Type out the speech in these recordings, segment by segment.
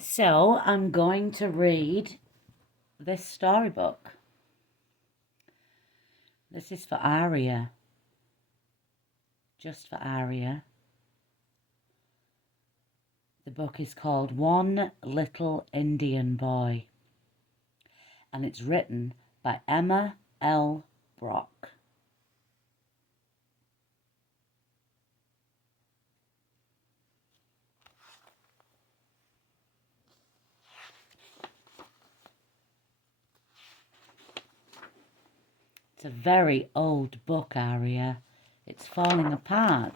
So I'm going to read this storybook. This is for Aria, just for Aria. The book is called One Little Indian Boy, and it's written by Emma L. Brock. It's a very old book, Aria. It's falling apart.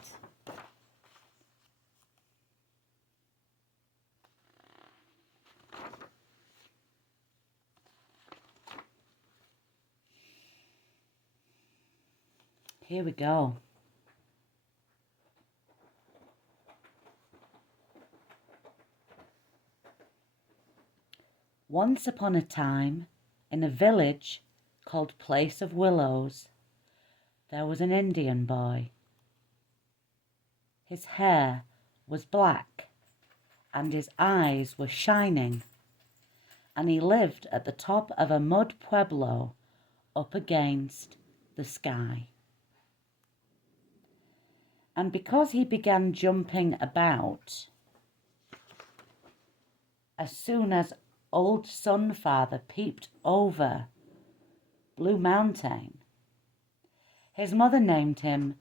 Here we go. Once upon a time, in a village called Place of Willows, there was an Indian boy. His hair was black and his eyes were shining, and he lived at the top of a mud pueblo up against the sky. And because he began jumping about, as soon as old Sunfather peeped over Blue Mountain, his mother named him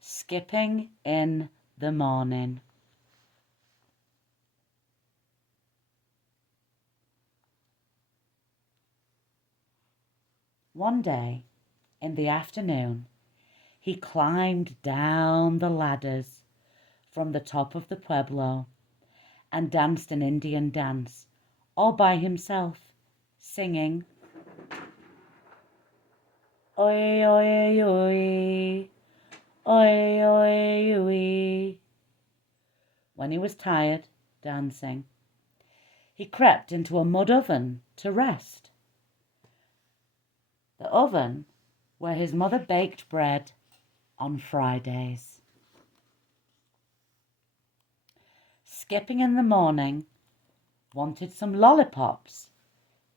Skipping in the Morning. One day, in the afternoon, he climbed down the ladders from the top of the pueblo and danced an Indian dance all by himself, singing, "Oi, oi, oi, oi, oi, oi." When he was tired dancing, he crept into a mud oven to rest. The oven where his mother baked bread on Fridays. Skipping in the Morning wanted some lollipops,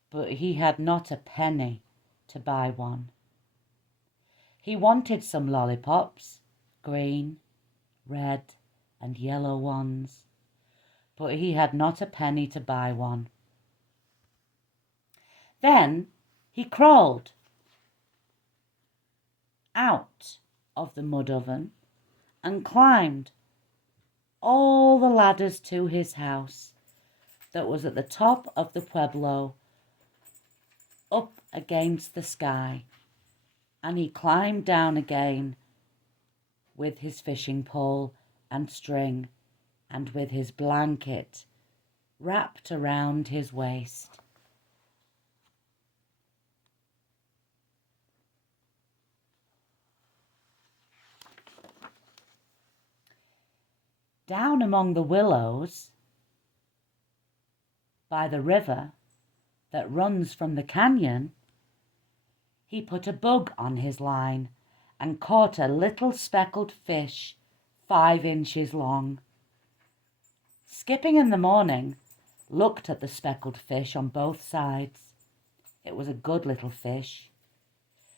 but he had not a penny to buy one. He wanted some lollipops, green, red, and yellow ones, but he had not a penny to buy one. Then he crawled out of the mud oven and climbed all the ladders to his house that was at the top of the pueblo up against the sky, and he climbed down again with his fishing pole and string and with his blanket wrapped around his waist. Down among the willows by the river that runs from the canyon, he put a bug on his line and caught a little speckled fish 5 inches long. Skipping in the Morning looked at the speckled fish on both sides. It was a good little fish.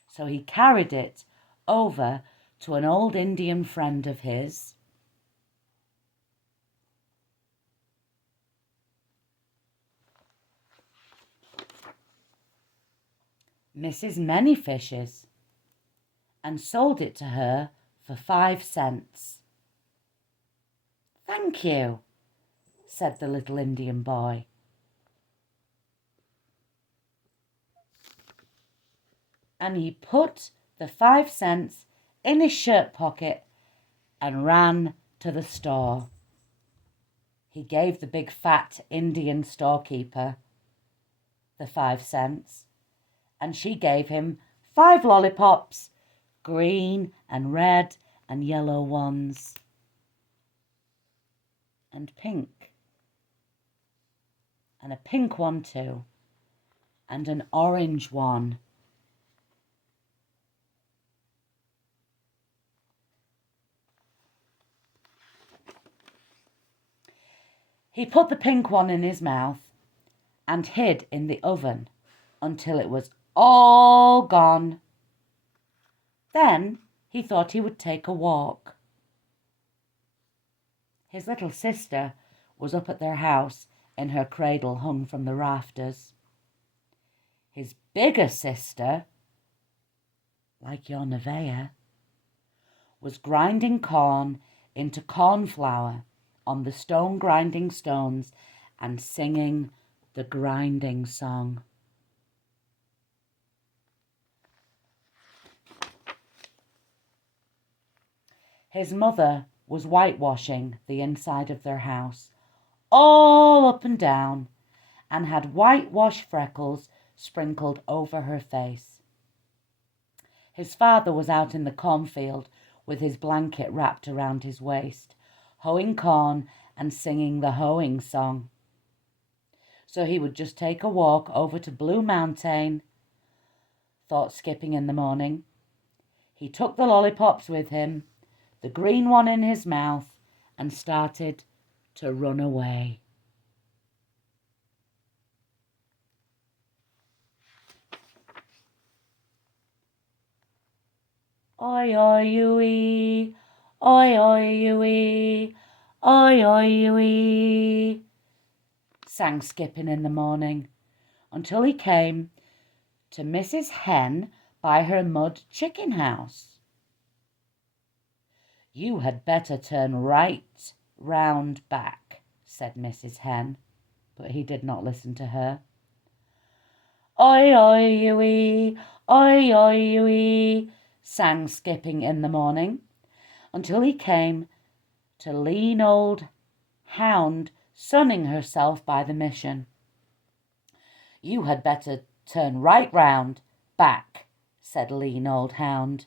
So he carried it over to an old Indian friend of his, Mrs. Many Fishes, and sold it to her for 5 cents. "Thank you," said the little Indian boy. And he put the 5 cents in his shirt pocket and ran to the store. He gave the big fat Indian storekeeper the 5 cents, and she gave him 5 lollipops, green and red and yellow ones, and pink, and a pink one too, and an orange one. He put the pink one in his mouth and hid in the oven until it was all gone. Then he thought he would take a walk. His little sister was up at their house in her cradle hung from the rafters. His bigger sister, like your Nevaeh, was grinding corn into corn flour on the stone grinding stones and singing the grinding song. His mother was whitewashing the inside of their house, all up and down, and had whitewash freckles sprinkled over her face. His father was out in the cornfield with his blanket wrapped around his waist, hoeing corn and singing the hoeing song. So he would just take a walk over to Blue Mountain, thought Skipping in the morning. He took the lollipops with him, the green one in his mouth, and started to run away. Oi, oi, yoo-wee, oi, oi, yoo-wee, oi, oi, yoo-wee, sang Skipping in the morning, until he came to Mrs. Hen by her mud chicken house. You had better turn right round back, said Mrs. Hen, but he did not listen to her. Oi, oi, yoo-wee, oi, oi, yoo-wee, sang Skipping in the morning, until he came to lean old Hound sunning herself by the mission. You had better turn right round back, said lean old Hound,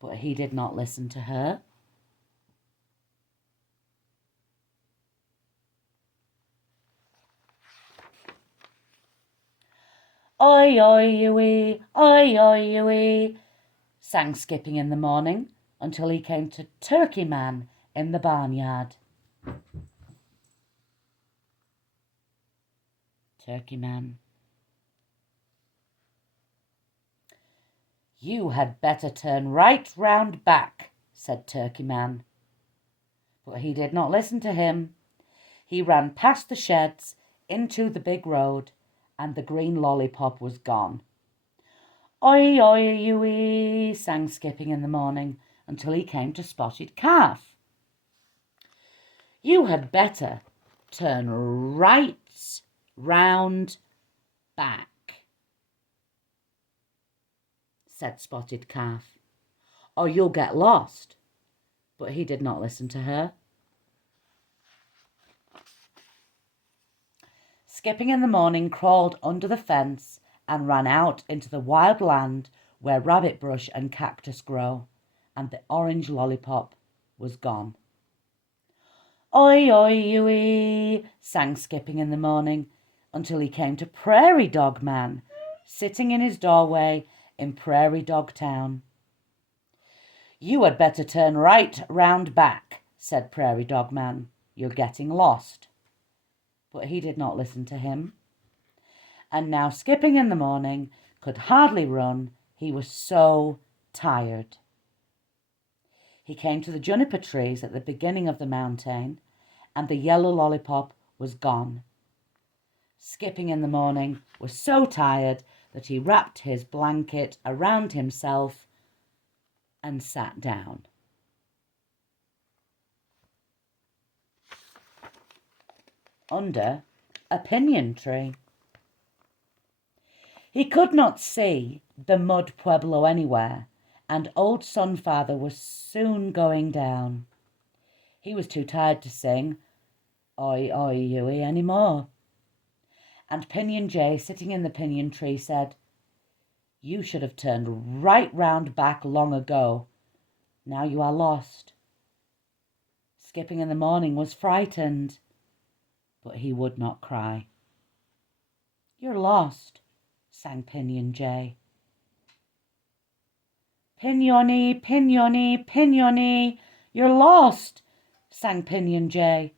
but he did not listen to her. Oi, oi, yoo-wee, oi, oi, yoo-wee, sang Skipping in the morning, until he came to Turkey Man in the barnyard. Turkey Man. You had better turn right round back, said Turkey Man. But he did not listen to him. He ran past the sheds into the big road, and the green lollipop was gone. Oi, oi, yoo-wee, sang Skipping in the morning, until he came to Spotted Calf. You had better turn right round back, said Spotted Calf, or you'll get lost. But he did not listen to her. Skipping in the morning crawled under the fence and ran out into the wild land where rabbit brush and cactus grow, and the orange lollipop was gone. Oi, oi, yoo-wee, sang Skipping in the morning, until he came to Prairie Dog Man, sitting in his doorway in Prairie Dog Town. You had better turn right round back, said Prairie Dog Man. You're getting lost. But he did not listen to him. And now Skipping in the morning could hardly run. He was so tired. He came to the juniper trees at the beginning of the mountain, and the yellow lollipop was gone. Skipping in the morning was so tired that he wrapped his blanket around himself and sat down. Under a pinyon tree. He could not see the mud pueblo anywhere, and old Sunfather was soon going down. He was too tired to sing Oi, oi, yoo-wee any more. And Pinyon Jay, sitting in the pinyon tree, said, You should have turned right round back long ago. Now you are lost. Skipping in the morning was frightened, but he would not cry. You're lost, sang Pinyon Jay. Pinyony, Pinyony, Pinyony, you're lost, sang Pinyon Jay.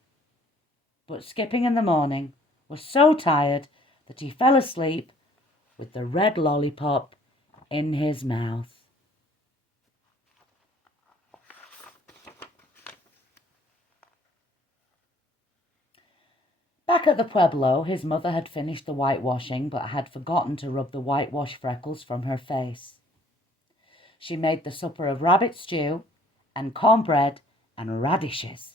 But Skipping in the Morning was so tired that he fell asleep with the red lollipop in his mouth. Back at the Pueblo, his mother had finished the whitewashing but had forgotten to rub the whitewash freckles from her face. She made the supper of rabbit stew and cornbread and radishes.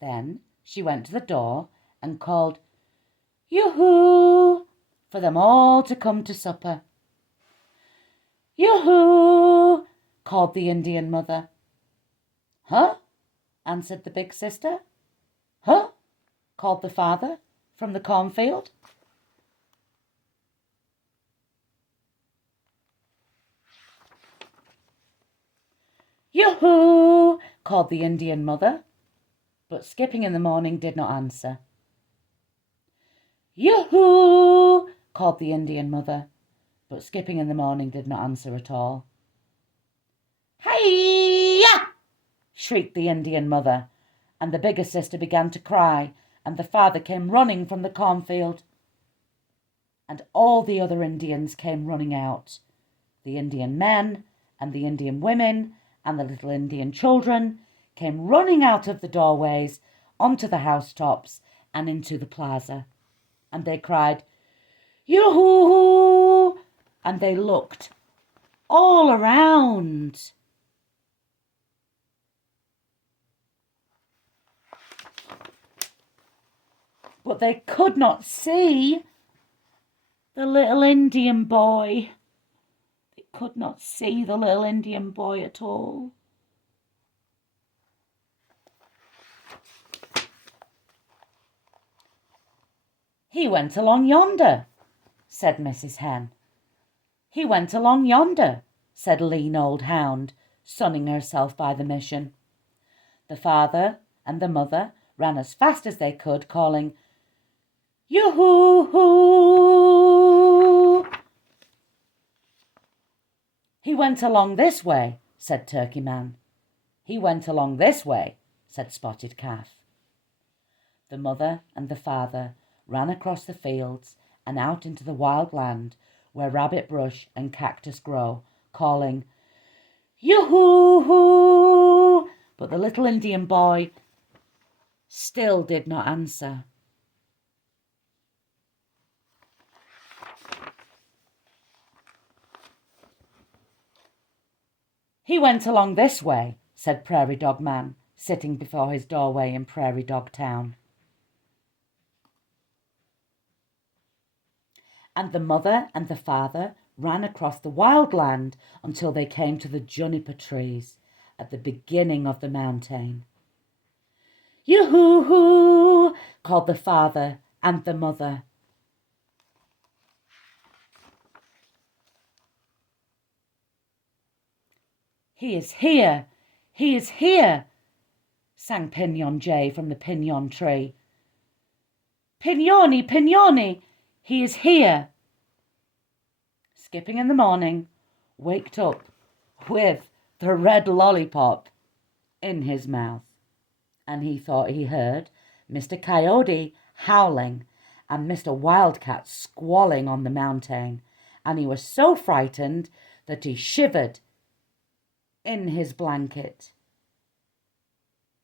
Then she went to the door and called, "Yoo-hoo!" for them all to come to supper. "Yoo-hoo!" called the Indian mother. "Huh?" answered the big sister. "Huh?" called the father from the cornfield. "Yoo-hoo!" called the Indian mother, but Skipping in the Morning did not answer. "Yoo-hoo!" called the Indian mother, but Skipping in the Morning did not answer at all. "Hi-ya!" shrieked the Indian mother, and the bigger sister began to cry, and the father came running from the cornfield. And all the other Indians came running out, the Indian men and the Indian women and the little Indian children came running out of the doorways onto the housetops and into the plaza. And they cried, "Yoo-hoo!" And they looked all around. But they could not see the little Indian boy. They could not see the little Indian boy at all. "He went along yonder," said Mrs. Hen. "He went along yonder," said lean old Hound, sunning herself by the mission. The father and the mother ran as fast as they could, calling, "Yoo-hoo-hoo!" "He went along this way," said Turkey Man. "He went along this way," said Spotted Calf. The mother and the father ran across the fields and out into the wild land where rabbit brush and cactus grow, calling, "Yoo-hoo-hoo!" But the little Indian boy still did not answer. "He went along this way," said Prairie Dog Man, sitting before his doorway in Prairie Dog Town. And the mother and the father ran across the wild land until they came to the juniper trees at the beginning of the mountain. "Yoo-hoo-hoo!" called the father and the mother. "He is here! He is here!" sang Pinion Jay from the pinon tree. "Pignoni, Pignoni, he is here!" Skipping in the Morning waked up with the red lollipop in his mouth, and he thought he heard Mr. Coyote howling and Mr. Wildcat squalling on the mountain, and he was so frightened that he shivered in his blanket.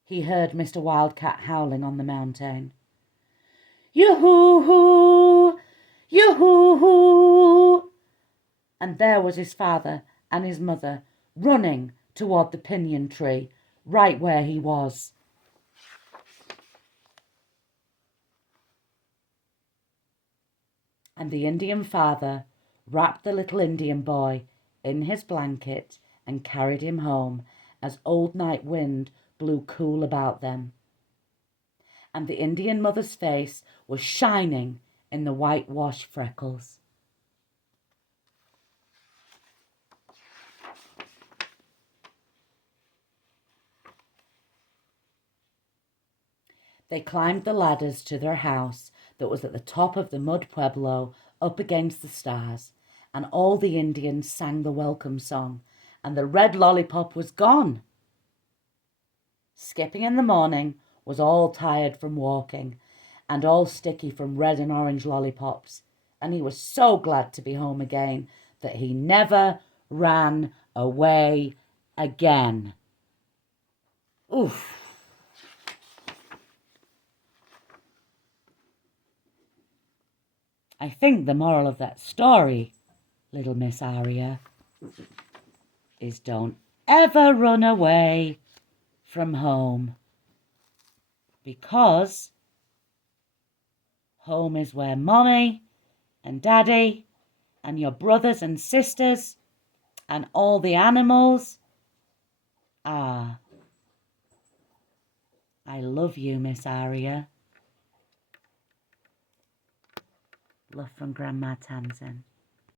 He heard Mr. Wildcat howling on the mountain. "Yoo-hoo-hoo! Yoo-hoo-hoo!" And there was his father and his mother running toward the pinon tree, right where he was. And the Indian father wrapped the little Indian boy in his blanket and carried him home as Old Night Wind blew cool about them. And the Indian mother's face was shining in the whitewash freckles. They climbed the ladders to their house that was at the top of the mud pueblo up against the stars, and all the Indians sang the welcome song, and the red lollipop was gone. Skipping in the Morning was all tired from walking and all sticky from red and orange lollipops, and he was so glad to be home again that he never ran away again. Oof. I think the moral of that story, little Miss Aria, is don't ever run away from home, because home is where mommy and daddy and your brothers and sisters and all the animals are. I love you, Miss Aria. Love from Grandma TamZen.